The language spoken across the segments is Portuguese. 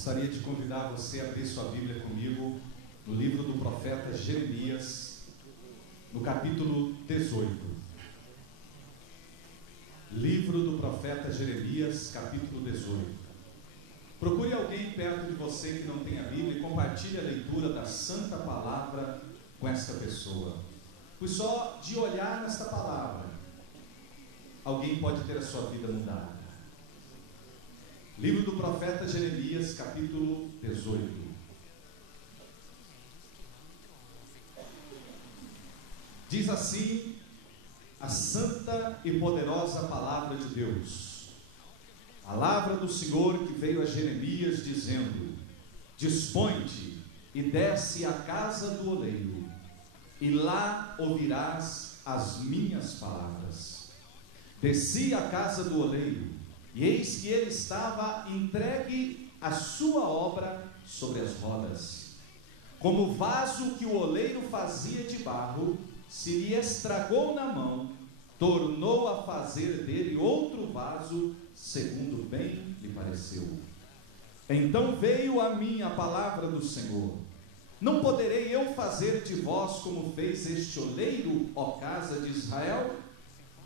Gostaria de convidar você a abrir sua Bíblia comigo no livro do profeta Jeremias, no capítulo 18. Livro do profeta Jeremias, capítulo 18. Procure alguém perto de você que não tem a Bíblia e compartilhe a leitura da Santa Palavra com esta pessoa. Pois só de olhar nesta palavra, alguém pode ter a sua vida mudada. Livro do profeta Jeremias, capítulo 18. Diz assim a santa e poderosa palavra de Deus. Palavra do Senhor que veio a Jeremias dizendo: dispõe-te e desce à casa do oleiro, e lá ouvirás as minhas palavras. Desci à casa do oleiro, e eis que ele estava entregue à sua obra sobre as rodas. Como o vaso que o oleiro fazia de barro, se lhe estragou na mão, tornou a fazer dele outro vaso, segundo bem lhe pareceu. Então veio a mim a palavra do Senhor: não poderei eu fazer de vós como fez este oleiro, ó casa de Israel?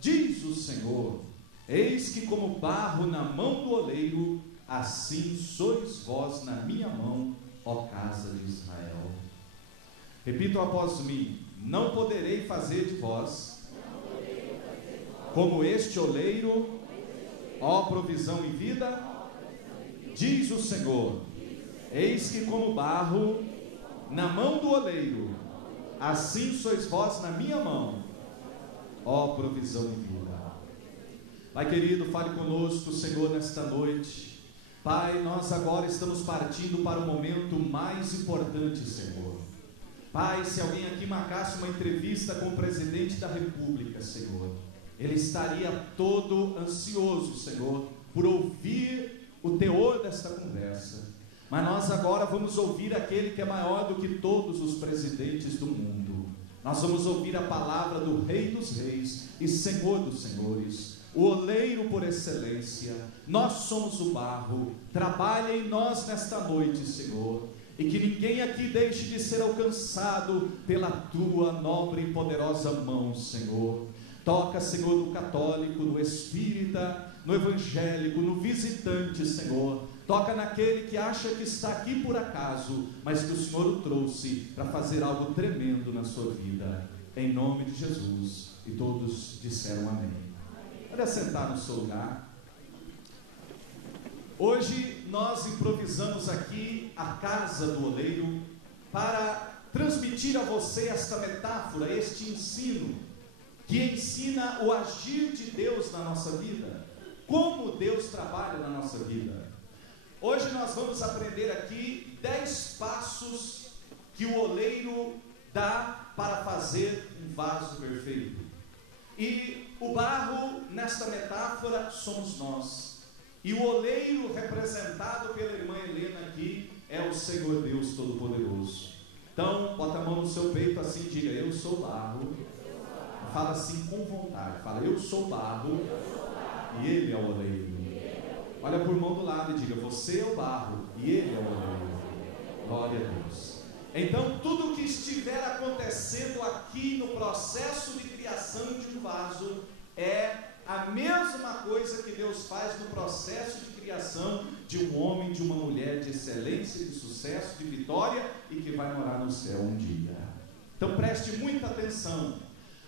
Diz o Senhor: eis que como barro na mão do oleiro, assim sois vós na minha mão, ó casa de Israel. Repito após mim: não poderei fazer de vós como este oleiro, ó provisão e vida. Diz o Senhor: eis que como barro na mão do oleiro, assim sois vós na minha mão, ó provisão e vida. Pai querido, fale conosco, Senhor, nesta noite. Pai, nós agora estamos partindo para o momento mais importante, Senhor. Pai, se alguém aqui marcasse uma entrevista com o presidente da República, Senhor, ele estaria todo ansioso, Senhor, por ouvir o teor desta conversa. Mas nós agora vamos ouvir aquele que é maior do que todos os presidentes do mundo. Nós vamos ouvir a palavra do Rei dos Reis e Senhor dos Senhores, o oleiro por excelência. Nós somos o barro. Trabalha em nós nesta noite, Senhor, e que ninguém aqui deixe de ser alcançado pela tua nobre e poderosa mão, Senhor. Toca, Senhor, no católico, no espírita, no evangélico, no visitante, Senhor. Toca naquele que acha que está aqui por acaso, mas que o Senhor o trouxe para fazer algo tremendo na sua vida. Em nome de Jesus. E todos disseram amém. Pode sentar no seu lugar. Hoje nós improvisamos aqui a casa do oleiro para transmitir a você esta metáfora, este ensino, que ensina o agir de Deus na nossa vida, como Deus trabalha na nossa vida. Hoje nós vamos aprender aqui 10 passos que o oleiro dá para fazer um vaso perfeito. E o barro, nesta metáfora, somos nós. E o oleiro, representado pela irmã Helena aqui, é o Senhor Deus Todo-Poderoso. Então, bota a mão no seu peito assim e diga: eu sou barro. Fala assim com vontade. Fala: eu sou barro e Ele é o oleiro. Olha por mão do lado e diga: você é o barro e Ele é o oleiro. Glória a Deus. Então, tudo o que estiver acontecendo aqui no processo de criação de um vaso é a mesma coisa que Deus faz no processo de criação de um homem, de uma mulher de excelência, de sucesso, de vitória e que vai morar no céu um dia. Então preste muita atenção.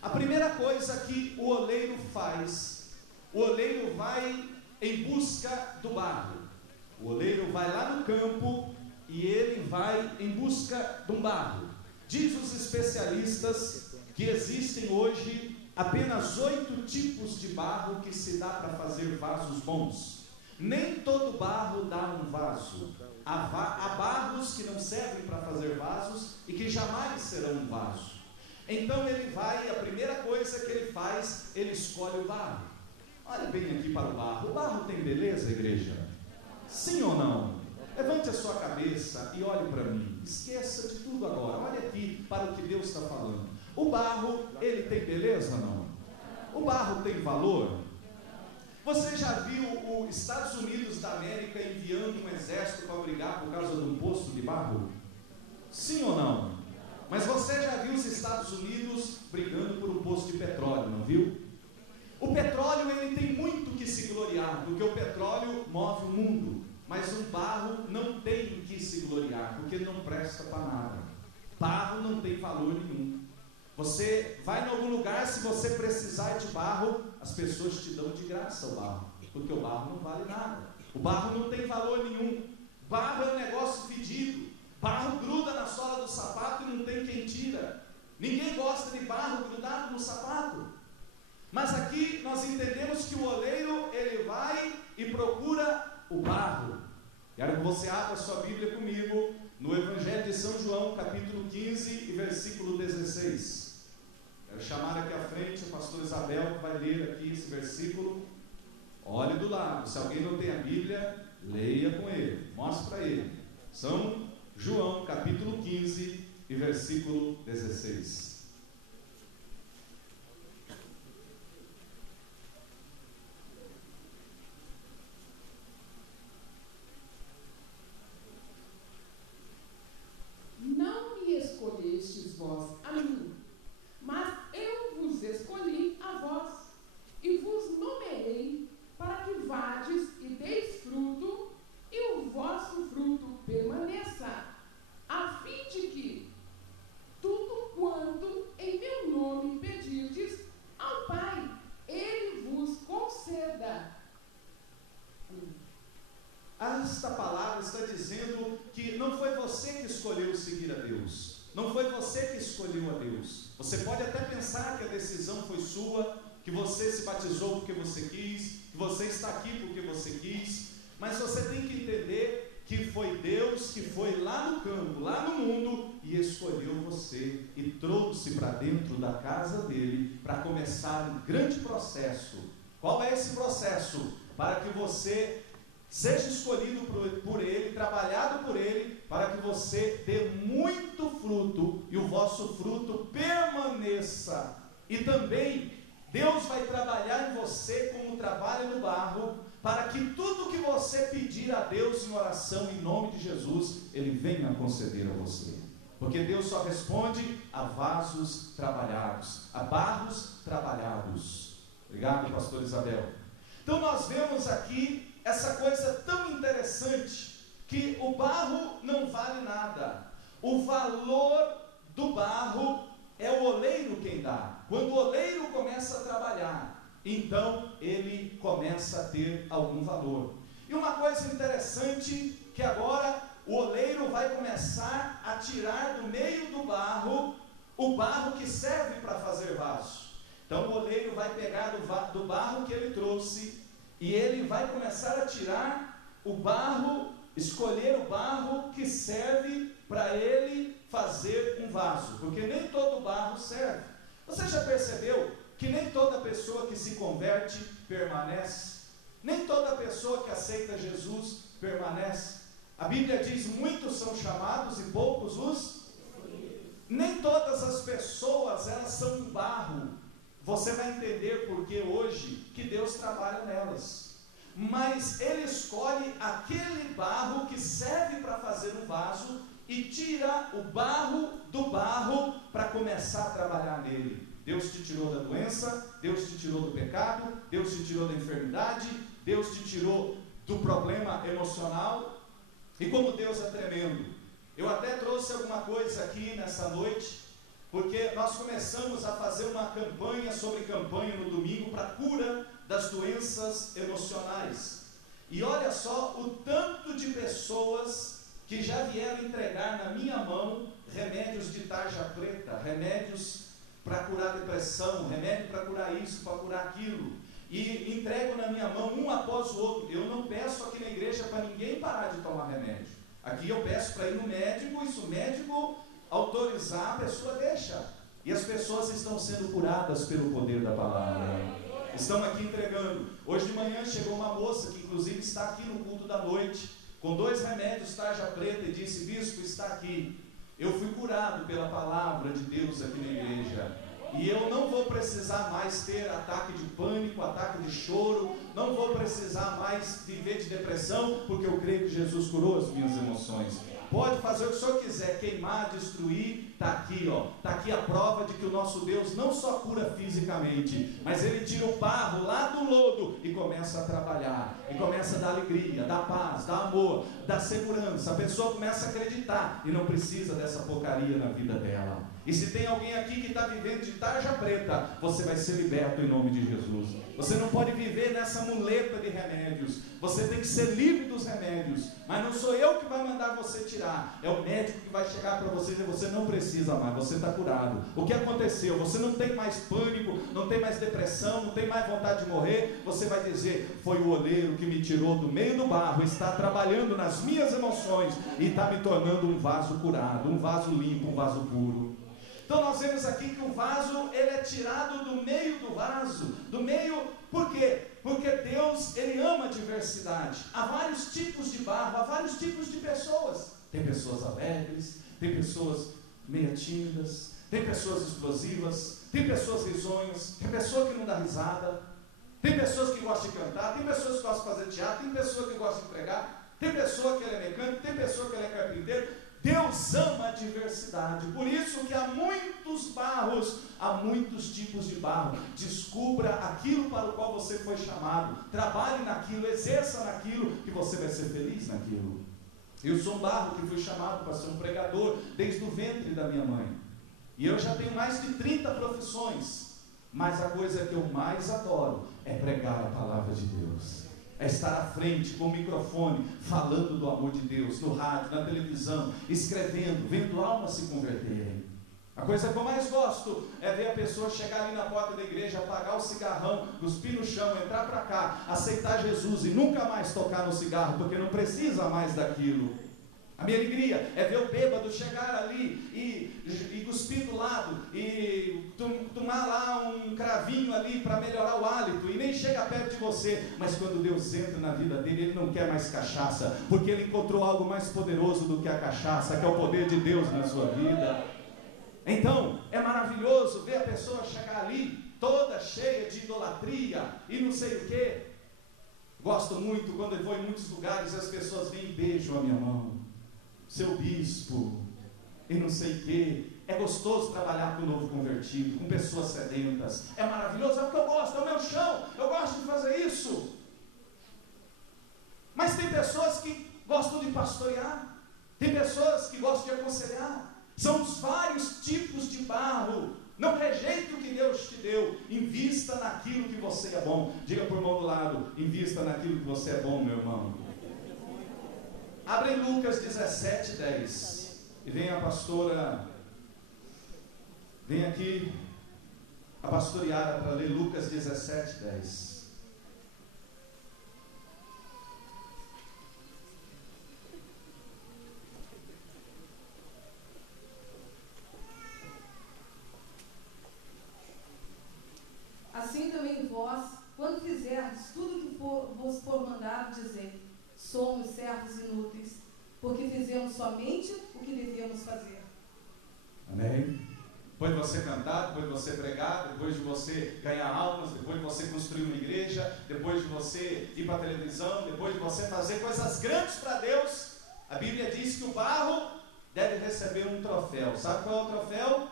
A primeira coisa que o oleiro faz, o oleiro vai em busca do barro. O oleiro vai lá no campo e ele vai em busca de um barro. Diz os especialistas que existem hoje apenas 8 tipos de barro que se dá para fazer vasos bons. Nem todo barro dá um vaso. Há barros que não servem para fazer vasos e que jamais serão um vaso. Então ele vai, a primeira coisa que ele faz, ele escolhe o barro. Olhe bem aqui para o barro. O barro tem beleza, igreja? Sim ou não? Levante a sua cabeça e olhe para mim. Esqueça de tudo agora. Olhe aqui para o que Deus está falando. O barro, ele tem beleza ou não? O barro tem valor? Você já viu os Estados Unidos da América enviando um exército para brigar por causa de um poço de barro? Sim ou não? Mas você já viu os Estados Unidos brigando por um poço de petróleo, não viu? O petróleo, ele tem muito que se gloriar, porque o petróleo move o mundo, mas um barro não tem que se gloriar, porque não presta para nada. Barro não tem valor nenhum. Você vai em algum lugar, se você precisar de barro, as pessoas te dão de graça o barro, porque o barro não vale nada. O barro não tem valor nenhum. Barro é um negócio fedido. Barro gruda na sola do sapato e não tem quem tira. Ninguém gosta de barro grudado no sapato. Mas aqui nós entendemos que o oleiro, ele vai e procura o barro. Quero que você abra a sua Bíblia comigo no Evangelho de São João, capítulo 15 e versículo 16. Quero chamar aqui à frente a pastora Isabel, que vai ler aqui esse versículo. Olhe do lado, se alguém não tem a Bíblia, leia com ele, mostre para ele. São João, capítulo 15 e versículo 16. Não me escolhestes vós a mim, mas eu vos escolhi a vós, e vos nomeei para que vades e deis fruto, e o vosso fruto permaneça, a fim de que tudo quanto em meu nome pedirdes ao Pai, Ele vos conceda. Esta palavra está dizendo que não foi você que escolheu seguir a Deus, não foi você que escolheu a Deus. Você pode até pensar que a decisão foi sua, que você se batizou porque você quis, que você está aqui porque você quis, mas você tem que entender que foi Deus que foi lá no campo, lá no mundo, e escolheu você e trouxe para dentro da casa dele para começar um grande processo. Qual é esse processo? Para que você seja escolhido por ele, trabalhado por ele, para que você dê muito fruto e o vosso fruto permaneça. E também Deus vai trabalhar em você como trabalha no barro, para que tudo que você pedir a Deus em oração em nome de Jesus, Ele venha conceder a você. Porque Deus só responde a vasos trabalhados, a barros trabalhados. Obrigado, pastor Isabel. Então nós vemos aqui essa coisa tão interessante, que o barro não vale nada. O valor do barro é o oleiro quem dá. Quando o oleiro começa a trabalhar, então ele começa a ter algum valor. E uma coisa interessante, que agora o oleiro vai começar a tirar do meio do barro, o barro que serve para fazer vaso. Então o oleiro vai pegar do barro que ele trouxe, e ele vai começar a tirar o barro, escolher o barro que serve para ele fazer um vaso, porque nem todo barro serve. Você já percebeu que nem toda pessoa que se converte permanece? Nem toda pessoa que aceita Jesus permanece? A Bíblia diz: muitos são chamados e poucos os... Nem todas as pessoas, elas são um barro. Você vai entender porque hoje que Deus trabalha nelas. Mas Ele escolhe aquele barro que serve para fazer um vaso e tira o barro do barro para começar a trabalhar nele. Deus te tirou da doença, Deus te tirou do pecado, Deus te tirou da enfermidade, Deus te tirou do problema emocional. E como Deus é tremendo. Eu até trouxe alguma coisa aqui nessa noite, porque nós começamos a fazer uma campanha sobre campanha no domingo para cura das doenças emocionais. E olha só o tanto de pessoas que já vieram entregar na minha mão remédios de tarja preta, remédios para curar depressão, remédio para curar isso, para curar aquilo, e entrego na minha mão um após o outro. Eu não peço aqui na igreja para ninguém parar de tomar remédio. Aqui eu peço para ir no médico, e se o médico autorizar, a pessoa deixa. E as pessoas estão sendo curadas pelo poder da palavra. Estão aqui entregando. Hoje de manhã chegou uma moça, que inclusive está aqui no culto da noite, com 2 remédios tarja preta, e disse: bispo, está aqui. Eu fui curado pela palavra de Deus aqui na igreja. E eu não vou precisar mais ter ataque de pânico, ataque de choro, não vou precisar mais viver de depressão, porque eu creio que Jesus curou as minhas emoções. Pode fazer o que o Senhor quiser, queimar, destruir, está aqui, ó. Está aqui a prova de que o nosso Deus não só cura fisicamente, mas Ele tira o barro lá do lodo e começa a trabalhar, e começa a dar alegria, dar paz, dar amor, dar segurança. A pessoa começa a acreditar e não precisa dessa porcaria na vida dela. E se tem alguém aqui que está vivendo de tarja preta, você vai ser liberto em nome de Jesus. Você não pode viver nessa muleta de remédios. Você tem que ser livre dos remédios. Mas não sou eu que vai mandar você tirar. É o médico que vai chegar para você e dizer: você não precisa mais, você está curado. O que aconteceu? Você não tem mais pânico, não tem mais depressão, não tem mais vontade de morrer. Você vai dizer: foi o oleiro que me tirou do meio do barro, está trabalhando nas minhas emoções e está me tornando um vaso curado, um vaso limpo, um vaso puro. Então nós vemos aqui que o vaso, ele é tirado do meio do vaso, do meio, por quê? Porque Deus, Ele ama a diversidade. Há vários tipos de barro, há vários tipos de pessoas. Tem pessoas alegres, tem pessoas meio tímidas, tem pessoas explosivas, tem pessoas risonhas, tem pessoa que não dá risada, tem pessoas que gostam de cantar, tem pessoas que gostam de fazer teatro, tem pessoa que gosta de pregar, tem pessoa que ele é mecânico, tem pessoa que ele é carpinteiro. Deus ama a diversidade, por isso que há muitos barros, há muitos tipos de barro. Descubra aquilo para o qual você foi chamado, trabalhe naquilo, exerça naquilo, que você vai ser feliz naquilo. Eu sou um barro que fui chamado para ser um pregador desde o ventre da minha mãe, e eu já tenho mais de 30 profissões, mas a coisa que eu mais adoro é pregar a palavra de Deus. É estar à frente com o microfone, falando do amor de Deus, no rádio, na televisão, escrevendo, vendo almas se converterem. A coisa que eu mais gosto é ver a pessoa chegar ali na porta da igreja, apagar o cigarrão, cuspir no chão, entrar para cá, aceitar Jesus e nunca mais tocar no cigarro, porque não precisa mais daquilo. A minha alegria é ver o bêbado chegar ali e cuspir do lado e tomar lá um cravinho ali para melhorar o hálito e nem chega perto de você, mas quando Deus entra na vida dele, ele não quer mais cachaça, porque ele encontrou algo mais poderoso do que a cachaça, que é o poder de Deus na sua vida. Então é maravilhoso ver a pessoa chegar ali toda cheia de idolatria e não sei o que. Gosto muito quando eu vou em muitos lugares e as pessoas vêm e beijam a minha mão, seu bispo, e não sei o que. É gostoso trabalhar com o novo convertido, com pessoas sedentas. É maravilhoso, é o que eu gosto, é o meu chão, eu gosto de fazer isso. Mas tem pessoas que gostam de pastorear, tem pessoas que gostam de aconselhar. São os vários tipos de barro. Não rejeite o que Deus te deu, invista naquilo que você é bom. Diga para o irmão do lado: invista naquilo que você é bom, meu irmão. Abre em Lucas 17:10 e vem a pastora, vem aqui a pastoreada para ler Lucas 17:10. Assim também vós, quando fizerdes tudo que vos for mandado dizer, somos servos inúteis, porque fizemos somente o que devíamos fazer. Amém? Depois de você cantar, depois de você pregar, depois de você ganhar almas, depois de você construir uma igreja, depois de você ir para a televisão, depois de você fazer coisas grandes para Deus, a Bíblia diz que o barro deve receber um troféu. Sabe qual é o troféu?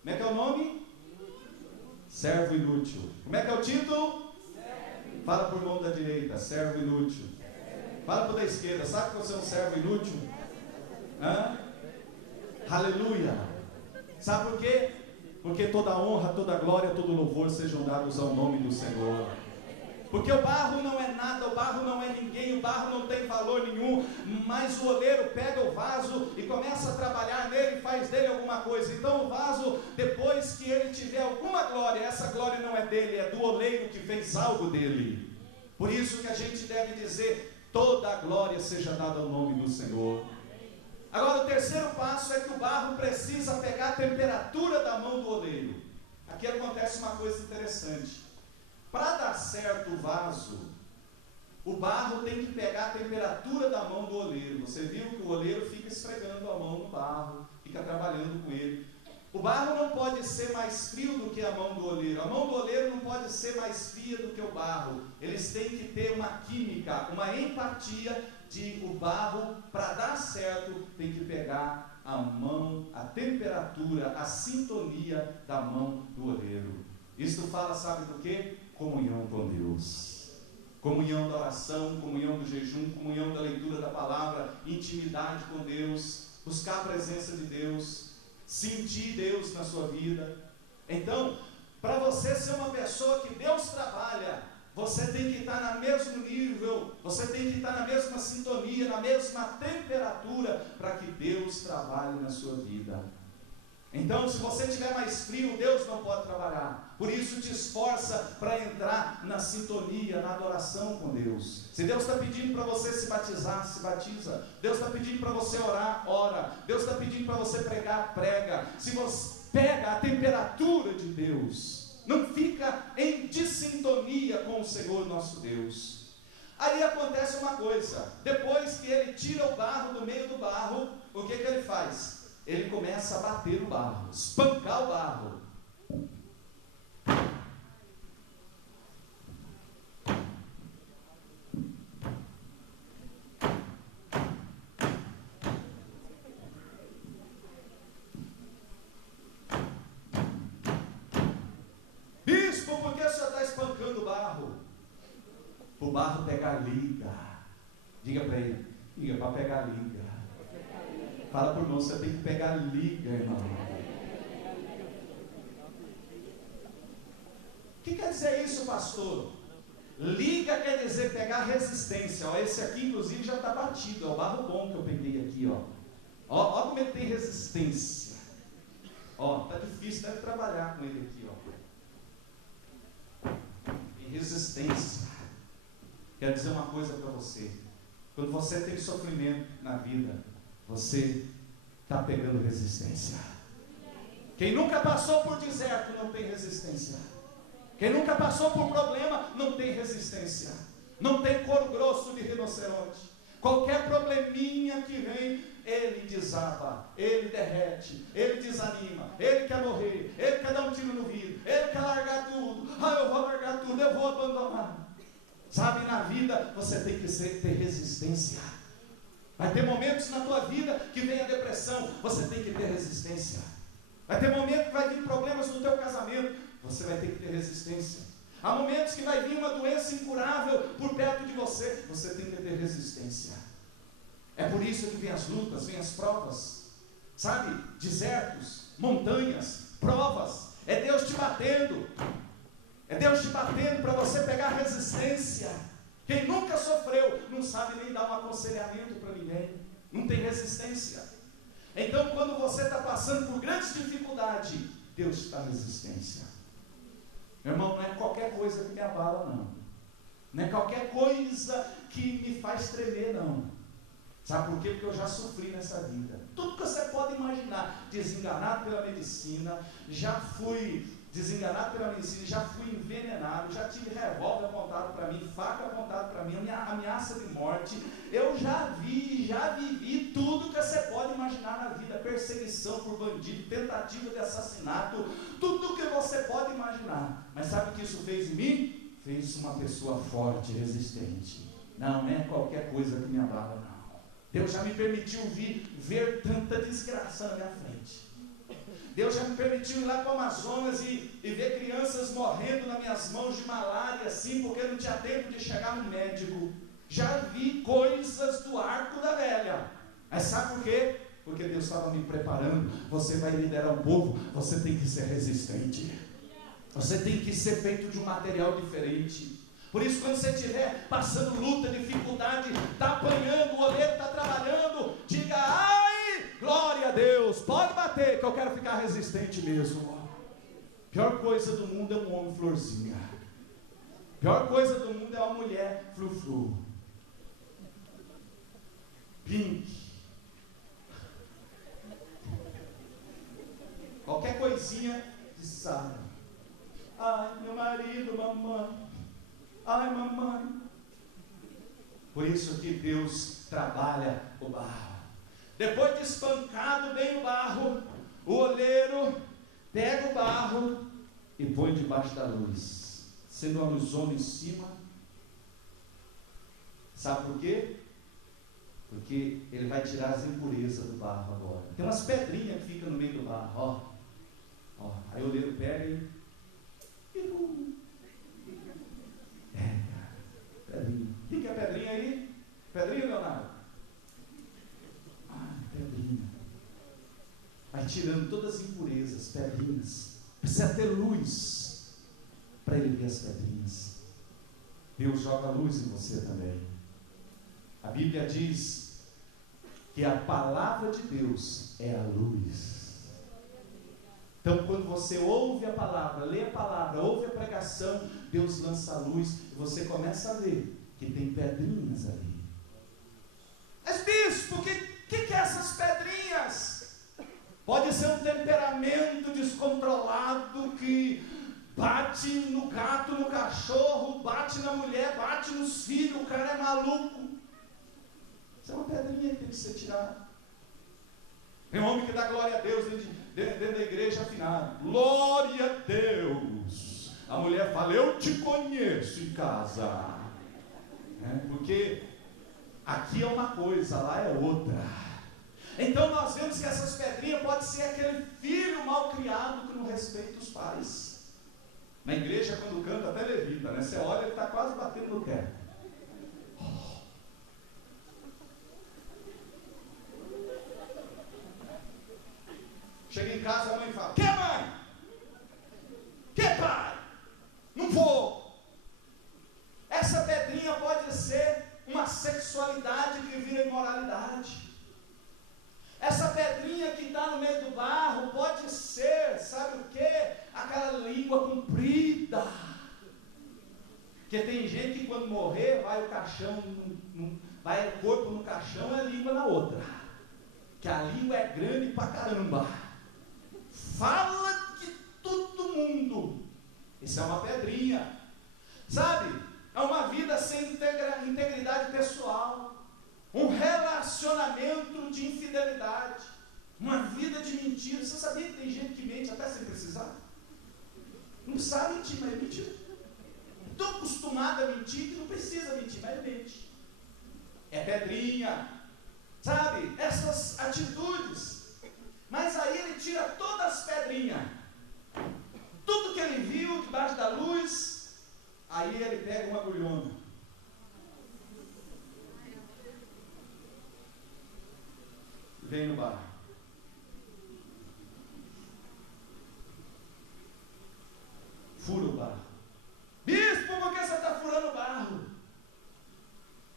Como é que é o nome? Servo inútil. Como é que é o título? Fala para o irmão da direita: servo inútil. Fala para o da esquerda: sabe que você é um servo inútil? Hã? Aleluia. Sabe por quê? Porque toda honra, toda glória, todo louvor sejam dados ao nome do Senhor. Porque o barro não é nada, o barro não é ninguém, o barro não tem valor nenhum, mas o oleiro pega o vaso e começa a trabalhar nele e faz dele alguma coisa. Então o vaso, depois que ele tiver alguma glória, essa glória não é dele, é do oleiro que fez algo dele. Por isso que a gente deve dizer: toda a glória seja dada ao nome do Senhor. Agora o terceiro passo é que o barro precisa pegar a temperatura da mão do oleiro. Aqui acontece uma coisa interessante. Para dar certo o vaso, o barro tem que pegar a temperatura da mão do oleiro. Você viu que o oleiro fica esfregando a mão no barro, fica trabalhando com ele. O barro não pode ser mais frio do que a mão do oleiro. A mão do oleiro não pode ser mais fria do que o barro. Eles têm que ter uma química, uma empatia de o barro, para dar certo, tem que pegar a mão, a temperatura, a sintonia da mão do oleiro. Isso fala, sabe do quê? Comunhão com Deus. Comunhão da oração, comunhão do jejum, comunhão da leitura da palavra, intimidade com Deus, buscar a presença de Deus, sentir Deus na sua vida. Então, para você ser uma pessoa que Deus trabalha, você tem que estar no mesmo nível, você tem que estar na mesma sintonia, na mesma temperatura, para que Deus trabalhe na sua vida. Então, se você estiver mais frio, Deus não pode trabalhar. Por isso, te esforça para entrar na sintonia, na adoração com Deus. Se Deus está pedindo para você se batizar, se batiza. Deus está pedindo para você orar, ora. Deus está pedindo para você pregar, prega. Se você pega a temperatura de Deus, não fica em dissintonia com o Senhor nosso Deus. Aí acontece uma coisa: depois que ele tira o barro do meio do barro, o que ele faz? Ele começa a bater o barro, espancar o barro. Bispo, por que o senhor está espancando o barro? Para o barro pegar liga. Diga para ele, diga para pegar liga. Fala por irmão, você tem que pegar liga, irmão. O que quer dizer isso, pastor? Liga quer dizer pegar resistência. Ó, esse aqui, inclusive, já está batido. É o barro bom que eu peguei aqui. Ó, como ele tem resistência. Ó, tá difícil, deve trabalhar com ele aqui. Ó. Tem resistência. Quero dizer uma coisa para você. Quando você tem sofrimento na vida, você está pegando resistência. Quem nunca passou por deserto não tem resistência. Quem nunca passou por problema não tem resistência. Não tem couro grosso de rinoceronte. Qualquer probleminha que vem, ele desaba, ele derrete, ele desanima, ele quer morrer, ele quer dar um tiro no vidro, ele quer largar tudo. Eu vou largar tudo, eu vou abandonar. Sabe, na vida você tem que ter resistência. Vai ter momentos na tua vida que vem a depressão, você tem que ter resistência. Vai ter momentos que vai vir problemas no teu casamento, você vai ter que ter resistência. Há momentos que vai vir uma doença incurável por perto de você, você tem que ter resistência. É por isso que vem as lutas, vem as provas, sabe? Desertos, montanhas, provas. É Deus te batendo. É Deus te batendo para você pegar resistência. Quem nunca sofreu não sabe nem dar um aconselhamento para ninguém. Não tem resistência. Então, quando você está passando por grandes dificuldades, Deus está na resistência. Meu irmão, não é qualquer coisa que me abala, não. Não é qualquer coisa que me faz tremer, não. Sabe por quê? Porque eu já sofri nessa vida. Tudo que você pode imaginar. Desenganado pela medicina, já fui desenganado pela medicina, já fui envenenado, já tive revólver apontado para mim, faca apontada para mim, ameaça de morte. Eu já vivi tudo que você pode imaginar na vida. Perseguição por bandido, tentativa de assassinato, tudo que você pode imaginar. Mas sabe o que isso fez em mim? Fez uma pessoa forte, resistente. Não é qualquer coisa que me abala, não. Deus já me permitiu ver tanta desgraça na minha frente. Deus já me permitiu ir lá para o Amazonas e ver crianças morrendo nas minhas mãos de malária, assim, porque não tinha tempo de chegar no médico. Já vi coisas do arco da velha. Mas sabe por quê? Porque Deus estava me preparando. Você vai liderar um povo, você tem que ser resistente. Você tem que ser feito de um material diferente. Por isso, quando você estiver passando luta, dificuldade, está apanhando, o oleiro está trabalhando, diga: ai, glória a Deus, pode bater, que eu quero ficar resistente mesmo. Pior coisa do mundo é um homem florzinha. Pior coisa do mundo é uma mulher frufru, pink. Qualquer coisinha de sarna. Ai, meu marido, mamãe. Ai, mamãe. Por isso que Deus trabalha o barro. Depois de espancado bem o barro, o oleiro pega o barro e põe debaixo da luz, sendo uma luzona em cima. Sabe por quê? Porque ele vai tirar as impurezas do barro agora. Tem umas pedrinhas que ficam no meio do barro, ó. Aí o oleiro pega e pedrinha. O que é pedrinha aí? Pedrinha, Leonardo? Pedrinha. Vai tirando todas as impurezas, pedrinhas. Precisa ter luz para ele ver as pedrinhas. Deus joga luz em você também. A Bíblia diz que a palavra de Deus é a luz. Então, quando você ouve a palavra, lê a palavra, ouve a pregação, Deus lança a luz e você começa a ver que tem pedrinhas ali. Mas bispo, o que é essas pedrinhas? Pode ser um temperamento descontrolado que bate no gato, no cachorro, bate na mulher, bate nos filhos, o cara é maluco. Isso é uma pedrinha que tem que ser tirada. Tem um homem que dá glória a Deus dentro da igreja afinado. Glória a Deus. A mulher fala, eu te conheço em casa. Porque aqui é uma coisa, lá é outra. Então nós vemos que essas pedrinhas podem ser aquele filho mal criado que não respeita os pais. Na igreja, quando canta, até levita, né? Você olha, ele está quase batendo no teto. Chega em casa, a mãe fala, que mãe? Que pai? Não vou. Essa pedrinha pode ser uma sexualidade que vira imoralidade. Essa pedrinha que está no meio do barro pode ser, sabe o que? Aquela língua comprida. Porque tem gente que quando morrer, vai o caixão, vai o corpo no caixão e a língua na outra. Que a língua é grande pra caramba. Fala de todo mundo. Isso é uma pedrinha. Sabe? É uma vida sem integridade pessoal. Um relacionamento de infidelidade. Uma vida de mentira. Você sabia que tem gente que mente até sem precisar? Não precisava mentir, mas ele mentiu. Tão acostumado a mentir que não precisa mentir, mas ele mente. É pedrinha. Sabe? Essas atitudes. Mas aí ele tira todas as pedrinhas. Tudo que ele viu debaixo da luz. Aí ele pega uma agulhona. Vem no barro. Fura o barro. Bispo, por que você está furando o barro?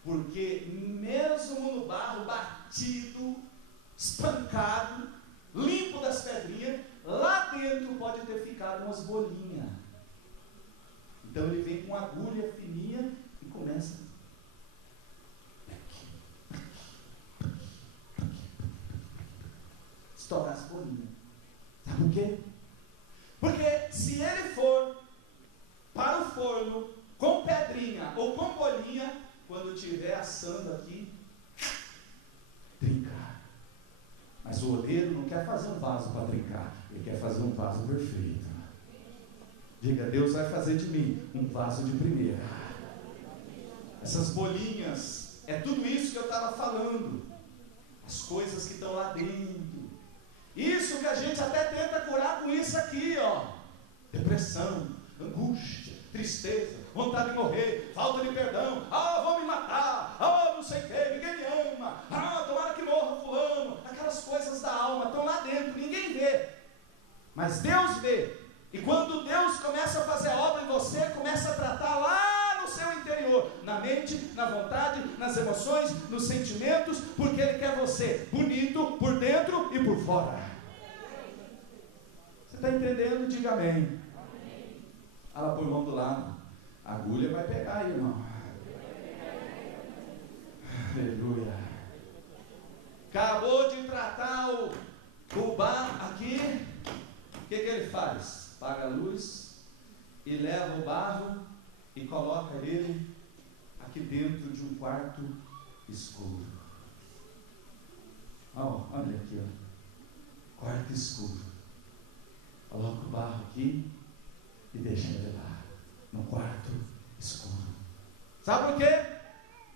Porque mesmo no barro batido, espancado, limpo das pedrinhas, lá dentro pode ter ficado umas bolinhas. Então ele vem com uma agulha fininha e começa estourar as bolinhas. Sabe por quê? Porque se ele for para o forno com pedrinha ou com bolinha, quando estiver assando aqui, trincar. Mas o oleiro não quer fazer um vaso para trincar, ele quer fazer um vaso perfeito. Diga, Deus vai fazer de mim um vaso de primeira. Essas bolinhas, é tudo isso que eu estava falando. As coisas que estão lá dentro. Isso que a gente até tenta curar com isso aqui, ó. Depressão, angústia, tristeza, vontade de morrer, falta de perdão. Vou me matar. Não sei o que, ninguém me ama. Tomara que morra fulano. Aquelas coisas da alma estão lá dentro, ninguém vê. Mas Deus vê. E quando Deus começa a fazer a obra em você, começa a tratar lá no seu interior, na mente, na vontade, nas emoções, nos sentimentos, porque Ele quer você bonito por dentro e por fora. Você está entendendo? Diga amém. Ela põe mão do lado. A agulha vai pegar aí, irmão. Aleluia. Acabou de tratar o bar aqui. O que ele faz? Apaga a luz e leva o barro e coloca ele aqui dentro de um quarto escuro. Olha aqui, ó. quarto escuro. Coloca o barro aqui e deixa ele lá, no quarto escuro. Sabe por quê?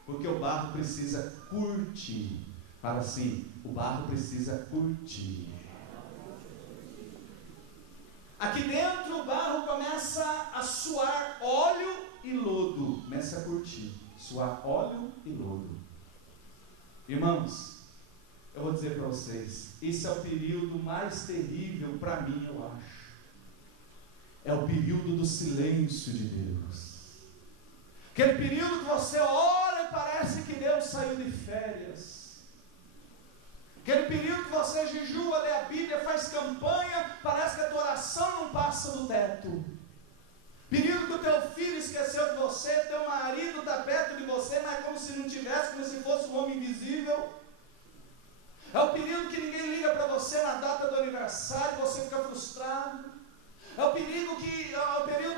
Porque o barro precisa curtir. Fala assim, o barro precisa curtir. Aqui dentro o barro começa a suar óleo e lodo. Começa a curtir, suar óleo e lodo. Irmãos, eu vou dizer para vocês, esse é o período mais terrível para mim, eu acho. É o período do silêncio de Deus. Aquele período que você ora e parece que Deus saiu de férias. Aquele período que você jejua, lê a Bíblia, faz campanha, parece que a tua oração não passa do teto. Período que o teu filho esqueceu de você, teu marido está perto de você, mas como se não tivesse, como se fosse um homem invisível. É o período que ninguém liga para você na data do aniversário, você fica frustrado. É o período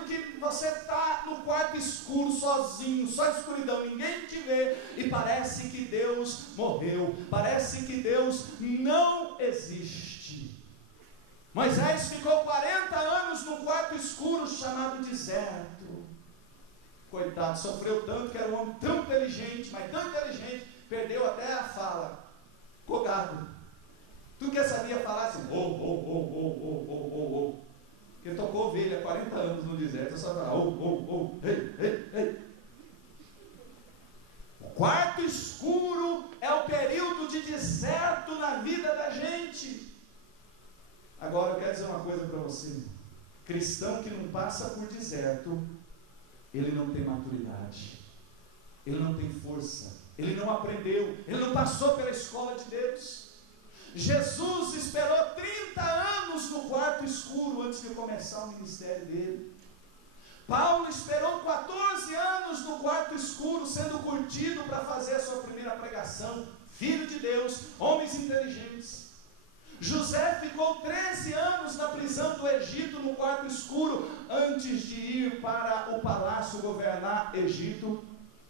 que você está no quarto escuro, sozinho, só escuridão, ninguém te vê, e parece que Deus morreu, parece que Deus não existe. Moisés ficou 40 anos no quarto escuro chamado deserto. Coitado, sofreu tanto, que era um homem tão inteligente, mas tão inteligente, perdeu até a fala, ficou gago. Tudo que ele sabia falar assim, Ele tocou ovelha 40 anos no deserto, só falava, ei. O quarto escuro é o período de deserto na vida da gente. Agora eu quero dizer uma coisa para você. Cristão que não passa por deserto, ele não tem maturidade, ele não tem força, ele não aprendeu, ele não passou pela escola de Deus. Jesus esperou 30 anos no quarto escuro antes de começar o ministério dele. Paulo esperou 14 anos no quarto escuro, sendo curtido para fazer a sua primeira pregação. Filho de Deus, homens inteligentes. José ficou 13 anos na prisão do Egito, no quarto escuro, antes de ir para o palácio governar Egito.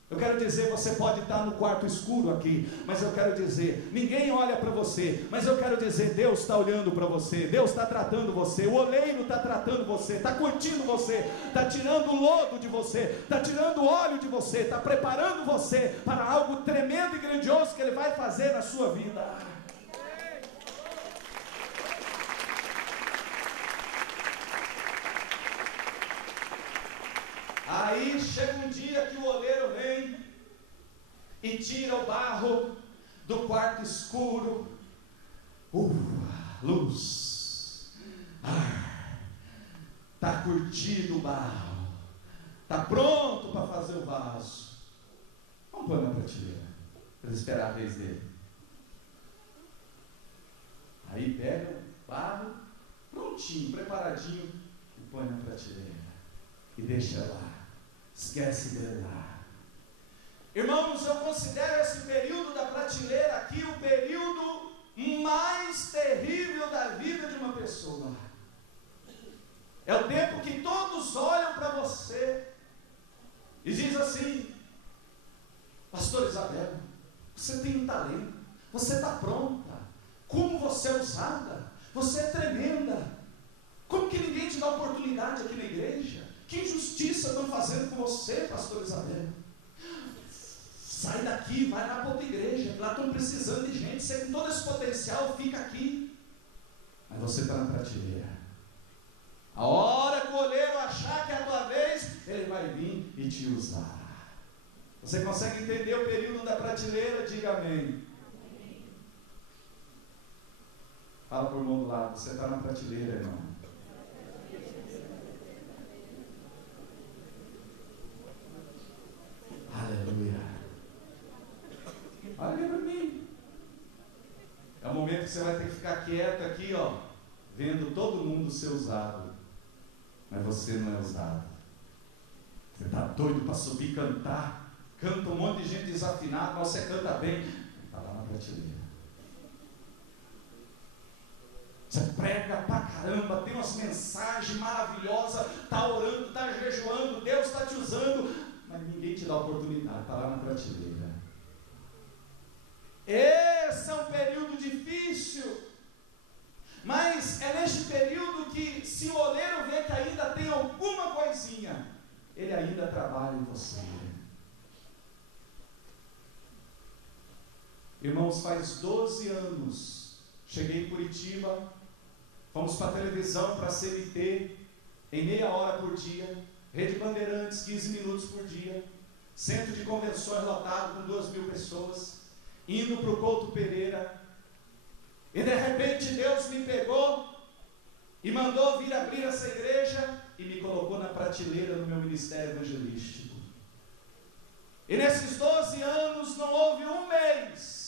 Eu quero dizer, você pode estar no quarto escuro aqui, mas eu quero dizer, ninguém olha para você, mas eu quero dizer, Deus está olhando para você, Deus está tratando você, o oleiro está tratando você, está curtindo você, está tirando o lodo de você, está tirando o óleo de você, está preparando você para algo tremendo e grandioso que Ele vai fazer na sua vida. Aí chega um dia que o oleiro vem e tira o barro do quarto escuro. Luz, ar, está curtido o barro, está pronto para fazer o vaso. Vamos pôr na prateleira, para esperar a vez dele. Aí pega o barro, prontinho, preparadinho, e põe na prateleira. E deixa lá, esquece dele lá. Irmãos, eu considero esse período da prateleira aqui o período mais terrível da vida de uma pessoa. É o tempo que todos olham para você e dizem assim: Pastor Isabel, você tem um talento, você está pronta, como você é usada, você é tremenda, como que ninguém te dá oportunidade aqui na igreja? Que injustiça estão fazendo com você, Pastor Isabel? Sai daqui, vai lá para outra igreja, lá estão precisando de gente, você tem todo esse potencial, fica aqui. Mas você está na prateleira. A hora que o oleiro achar que é a tua vez, ele vai vir e te usar. Você consegue entender o período da prateleira? Diga amém. Fala por irmão do lado, você está na prateleira, irmão. Aleluia. Olha para mim. É o momento que você vai ter que ficar quieto aqui, ó, vendo todo mundo ser usado, mas você não é usado. Você está doido para subir e cantar, canta um monte de gente desafinada, mas você canta bem, está lá na prateleira. Você prega pra caramba, tem umas mensagens maravilhosas, está orando, está jejuando, Deus está te usando, mas ninguém te dá oportunidade, está lá na prateleira. Esse é um período difícil, mas vida trabalha em você. Irmãos, faz 12 anos, cheguei em Curitiba, fomos para a televisão, para a CNT, em meia hora por dia, Rede Bandeirantes, 15 minutos por dia, centro de convenções lotado com 2.000 pessoas, indo para o Couto Pereira, e de repente Deus me pegou e mandou vir abrir essa igreja e me colocou na prateleira no meu ministério evangelístico. E nesses 12 anos não houve um mês